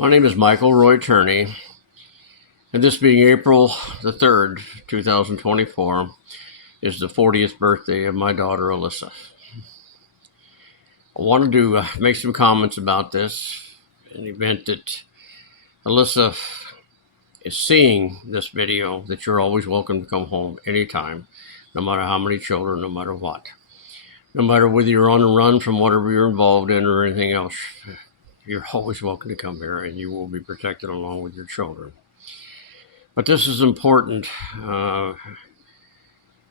My name is Michael Roy Turney, and this being April the 3rd, 2024, is the 40th birthday of my daughter, Alyssa. I wanted to make some comments about this in the event that Alyssa is seeing this video, that you're always welcome to come home anytime, no matter how many children, no matter what. No matter whether you're on the run from whatever you're involved in or anything else, you're always welcome to come here and you will be protected along with your children. But this is important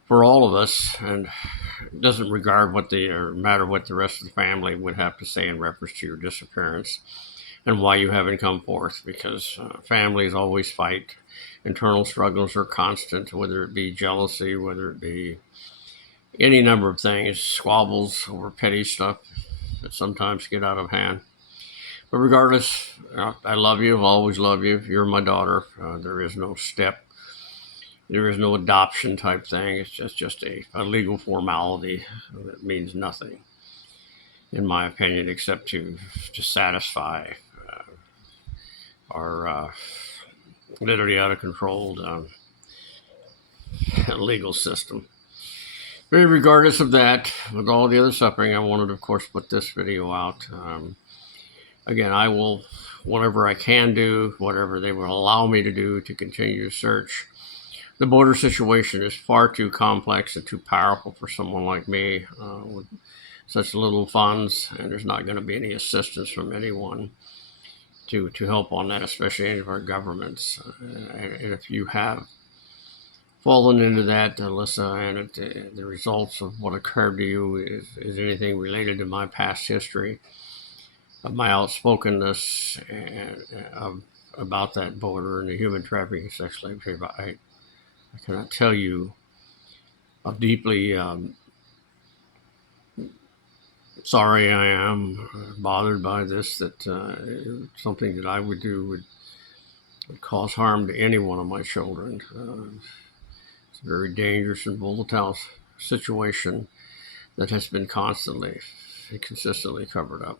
for all of us, and it doesn't matter what the rest of the family would have to say in reference to your disappearance and why you haven't come forth, because families always fight. Internal struggles are constant, whether it be jealousy, whether it be any number of things, squabbles over petty stuff that sometimes get out of hand. But regardless, I love you. I'll always love you. You're my daughter. There is no step. There is no adoption type thing. It's just a legal formality that means nothing, in my opinion, except to satisfy our literally out of control legal system. But regardless of that, with all the other suffering, I wanted, of course, put this video out. Again, I will, whatever I can do, whatever they will allow me to do to continue to search. The border situation is far too complex and too powerful for someone like me with such little funds, and there's not going to be any assistance from anyone to help on that, especially any of our governments. And if you have fallen into that, Alyssa, and the results of what occurred to you is anything related to my past history, of my outspokenness about that border and the human trafficking, sex slavery, I cannot tell you how deeply sorry I am, bothered by this, that something that I would do would cause harm to any one of my children. It's a very dangerous and volatile situation that has been constantly and consistently covered up.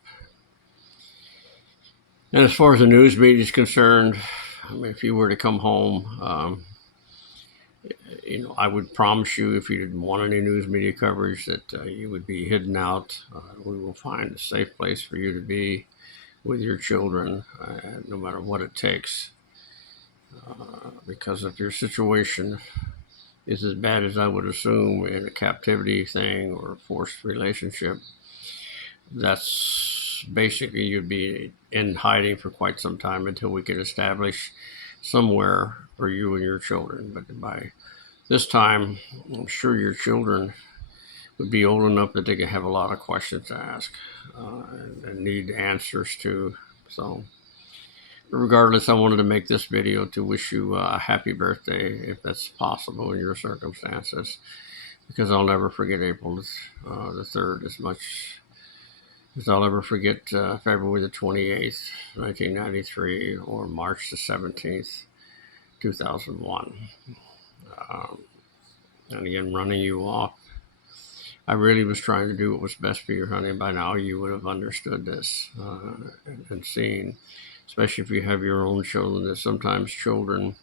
And as far as the news media is concerned, I mean, if you were to come home, I would promise you, if you didn't want any news media coverage, that you would be hidden out. We will find a safe place for you to be with your children, no matter what it takes. Because if your situation is as bad as I would assume in a captivity thing or a forced relationship, that's basically you'd be in hiding for quite some time until we can establish somewhere for you and your children. But by this time, I'm sure your children would be old enough that they could have a lot of questions to ask and need answers to. So regardless, I wanted to make this video to wish you a happy birthday, if that's possible in your circumstances, because I'll never forget April the 3rd as much as I'll ever forget February the 28th, 1993, or March the 17th, 2001. And again, running you off, I really was trying to do what was best for you, honey. By now you would have understood this and seen, especially if you have your own children, that sometimes children,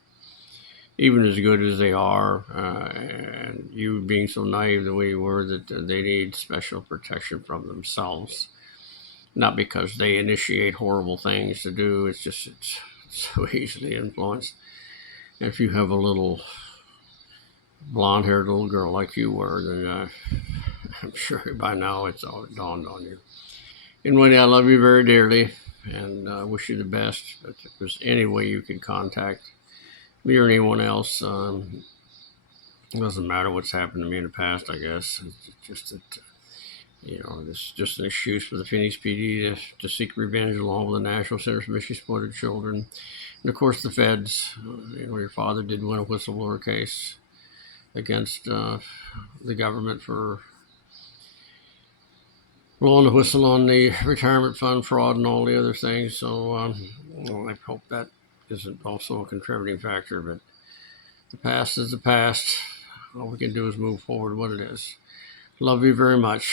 even as good as they are, and you being so naive the way you were, that they need special protection from themselves. Not because they initiate horrible things to do, it's just it's so easily influenced. And if you have a little blonde-haired little girl like you were, then I'm sure by now it's all dawned on you. Anyway, I love you very dearly, and wish you the best. But if there's any way you can contact me or anyone else, it doesn't matter what's happened to me in the past, I guess. It's just that, this is just an excuse for the Phoenix PD to seek revenge, along with the National Center for Missing Exploited Children. And of course the feds. Your father did win a whistleblower case against the government for blowing the whistle on the retirement fund fraud and all the other things. So I hope that isn't also a contributing factor, but the past is the past. All we can do is move forward what it is. Love you very much.